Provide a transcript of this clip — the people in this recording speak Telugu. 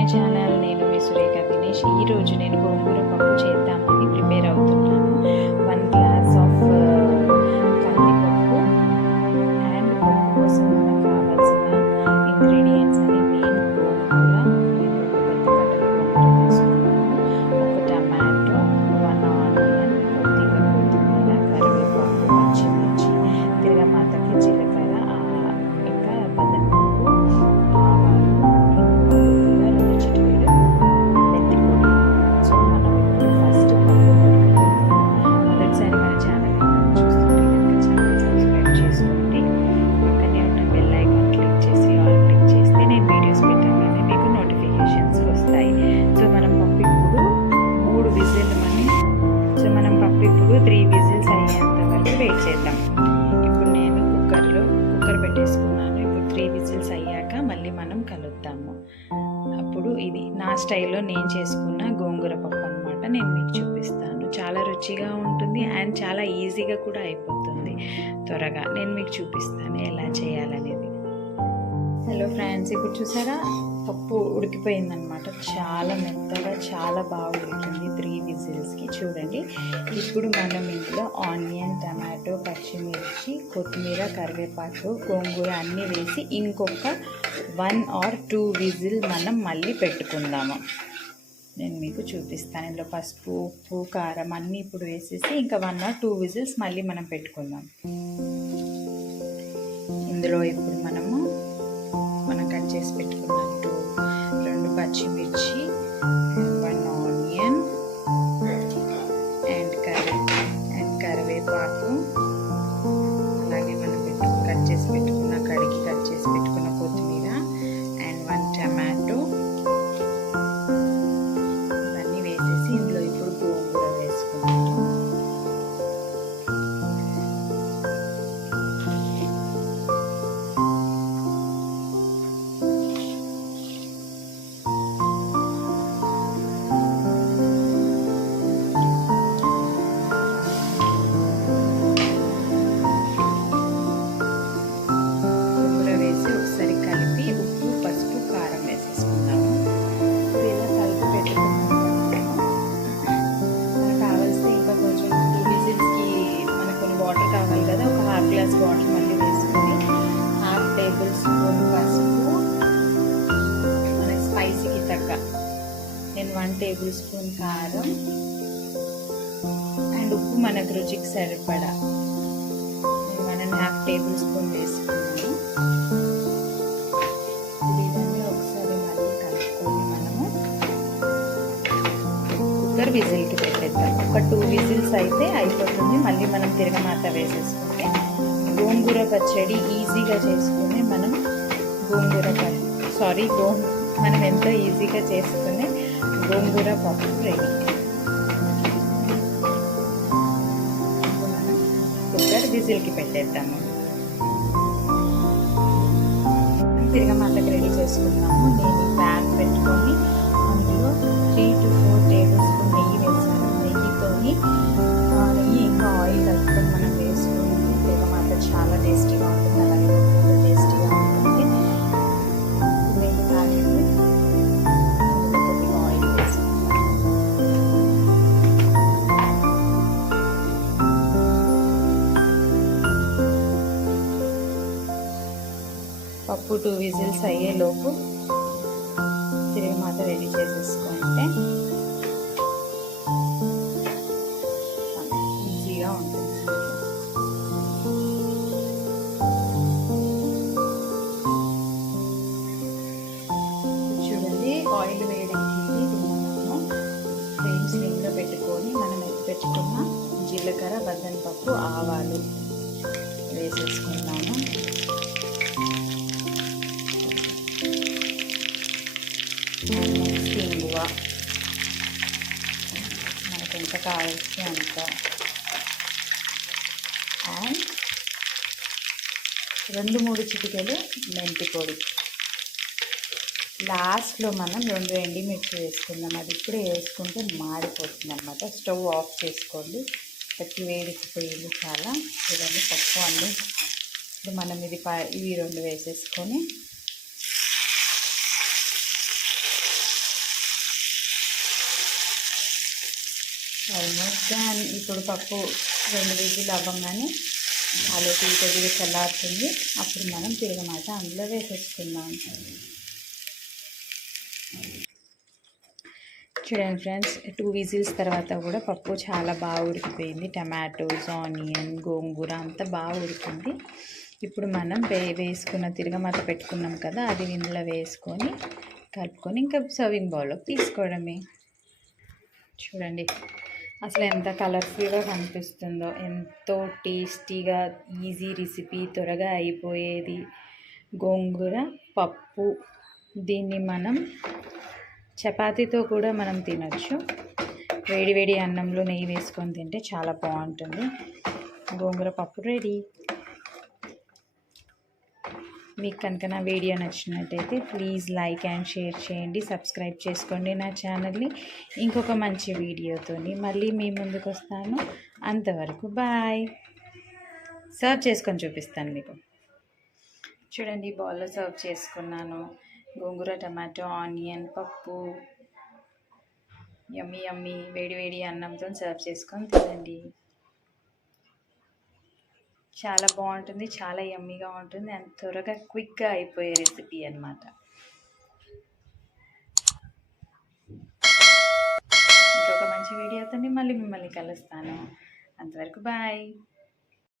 My channel. నేను మీ సురేఖ దినేష్. ఈరోజు నేను గోంగూర పప్పు చేద్దామని ప్రిపేర్ అవుతున్నాను. 1 గ్లాస్ ఆఫ్ కందిపప్పు అండ్ పప్పు కోసం మనకు కావాల్సిన ఇంగ్రీడియంట్స్ అని మెయిన్ గోంగూర, 2 పెద్ద కట్టల గోంగూర తీసుకున్నాను, 1 టమాటో, 1 ఆనియన్, కొద్దిగా కొత్తిమీర, కరివేపాకు, పచ్చిమిర్చి, తిరగమాతకి జీలకర్ర, ఇంకా బదనపప్పు, ఆవాలు, ఇప్పుడు 3 విజిల్స్ అయ్యేంత వరకు వెయిట్ చేద్దాం. ఇప్పుడు నేను కుక్కర్ పెట్టేసుకున్నాను. ఇప్పుడు 3 విజిల్స్ అయ్యాక మళ్ళీ మనం కలుద్దాము. అప్పుడు ఇది నా స్టైల్లో నేను చేసుకున్న గోంగూర పప్పు అనమాట. నేను మీకు చూపిస్తాను. చాలా రుచిగా ఉంటుంది అండ్ చాలా ఈజీగా కూడా అయిపోతుంది త్వరగా. నేను మీకు చూపిస్తాను ఎలా చేయాలనేది. హలో ఫ్రెండ్స్, ఇప్పుడు చూసారా పప్పు ఉడికిపోయిందనమాట. చాలా మెత్తగా చాలా బాగా ఉడికింది 3 విజిల్స్కి. చూడండి, ఇప్పుడు మనం ఇందులో ఆనియన్, టమాటో, పచ్చిమిర్చి, కొత్తిమీర, కరివేపాకు, గోంగూర అన్నీ వేసి ఇంకొక 1 or 2 విజిల్ మనం మళ్ళీ పెట్టుకుందాము. నేను మీకు చూపిస్తాను. ఇందులో పసుపు, ఉప్పు, కారం అన్నీ ఇప్పుడు వేసేసి ఇంకా 1 or 2 విజిల్స్ మళ్ళీ మనం పెట్టుకుందాం. ఇందులో ఇప్పుడు మనం కట్ చేసి పెట్టుకున్నట్టు 2 పచ్చిమిర్చి, 1 ఆనియన్ అండ్ కరివేపాకు, అలాగే మనం కట్ చేసి పెట్టుకున్న కొత్తిమీర అండ్ 1 టమాటో ఇవన్నీ వేసేసి ఇందులో ఇప్పుడు గోంగూర వేసుకున్నాము. కావాలి కదా, ఒక 1/2 గ్లాస్ వాటర్ మళ్ళీ వేసుకొని 1/2 టేబుల్ స్పూన్ పసుపు, మన స్పైసీకి తగ్గ నేను 1 టేబుల్ స్పూన్ కారం అండ్ ఉప్పు మనకు రుచికి సరిపడా నేను 1.5 టేబుల్ స్పూన్ వేసుకున్నాను. ఇవన్నీ ఒకసారి మళ్ళీ కలుపుకొని మనము కుక్కర్ విజిల్కి పెట్టేద్దాం. ఒక 2 విజిల్స్ అయితే అయిపోతుంది. మళ్ళీ మనం తిరగమాత వేసేసుకుంటే గోంగూర పచ్చడి ఈజీగా చేసుకుని మనం మనం ఎంతో ఈజీగా చేసుకునే గోంగూర పప్పు రెడీ. మనం కుక్కర్ విజిల్కి పెట్టేద్దాము. తిరగమాతకి రెడీ చేసుకున్నాము. నేను ప్యాన్ పెట్టుకొని అందులో 3 to 4 టేబుల్ స్పూన్ నెయ్యి వేసాను. నెయ్యి ఇంకా ఆయిల్ కలుపుకొని మనం వేసుకుంటే తిరగమాత చాలా టేస్టీగా ఉంటుంది, అలాగే టేస్టీగా ఉంటుంది. నెయ్యి తాగింది, కొద్దిగా ఆయిల్ వేసుకుంటాం. పప్పు 2 విజిల్స్ అయ్యేలోపు తిరగమాత రెడీ చేసేసుకుంటే ఈజీగా ఉంటుంది. చూడండి, ఆయిల్ వేడెక్కింది. మనము ఫ్లేమ్ స్లిమ్లో పెట్టుకొని మనం పెట్టుకున్న జీలకర్ర, బదనపప్పు, ఆవాలు వేసేసుకుందాము. నెక్స్ట్ ఇంగువ మనకు ఎంత కావాల్సి అంత, అండ్ 2-3 చిటికెలు మెంతి పొడి. లాస్ట్లో మనం 2 ఎండుమిర్చి వేసుకుందాం. అది ఇప్పుడే వేసుకుంటే మాడిపోతుంది అన్నమాట. స్టవ్ ఆఫ్ చేసుకోండి. ప్రతి వేడికిపోయింది చాలా. చూడండి, పప్పు అన్నీ ఇప్పుడు మనం ఇవి 2 వేసేసుకొని ఆల్మోస్ట్ ఇప్పుడు పప్పు 2 విజిల్ అవ్వగానే ఆలోపు కొద్దిగా చల్లారుతుంది. అప్పుడు మనం తిరగమాత అందులో వేసేసుకుందాం. చూడండి ఫ్రెండ్స్, 2 విజిల్స్ తర్వాత కూడా పప్పు చాలా బాగా ఉడికిపోయింది. టమాటోస్, ఆనియన్, గోంగూర అంతా బాగా ఉడికింది. ఇప్పుడు మనం వేసుకున్న తిరగమాత పెట్టుకున్నాం కదా, అది ఇందులో వేసుకొని కలుపుకొని ఇంకా సర్వింగ్ బౌల్లోకి తీసుకోవడమే. చూడండి అసలు ఎంత కలర్ఫుల్గా కనిపిస్తుందో, ఎంతో టేస్టీగా ఈజీ రెసిపీ, త్వరగా అయిపోయేది గోంగూర పప్పు. దీన్ని మనం చపాతీతో కూడా మనం తినచ్చు. వేడి వేడి అన్నంలో నెయ్యి వేసుకొని తింటే చాలా బాగుంటుంది. గోంగూర పప్పు రెడీ. మీకు కనుక నా వీడియో నచ్చినట్టయితే ప్లీజ్ లైక్ అండ్ షేర్ చేయండి, సబ్స్క్రైబ్ చేసుకోండి నా ఛానల్ని. ఇంకొక మంచి వీడియోతో మళ్ళీ మీ ముందుకు వస్తాను. అంతవరకు బాయ్. సర్వ్ చేసుకొని చూపిస్తాను మీకు. చూడండి బౌల్లో సర్వ్ చేసుకున్నాను. గోంగూర, టమాటో, ఆనియన్, పప్పు. యమ్మీ యమ్మీ. వేడి వేడి అన్నంతో సర్వ్ చేసుకొని తినండి. చాలా బాగుంటుంది, చాలా యమ్మీగా ఉంటుంది అండ్ త్వరగా క్విక్గా అయిపోయే రెసిపీ అన్నమాట. ఇంకొక మంచి వీడియోతో మళ్ళీ మిమ్మల్ని కలుస్తాను. అంతవరకు బాయ్.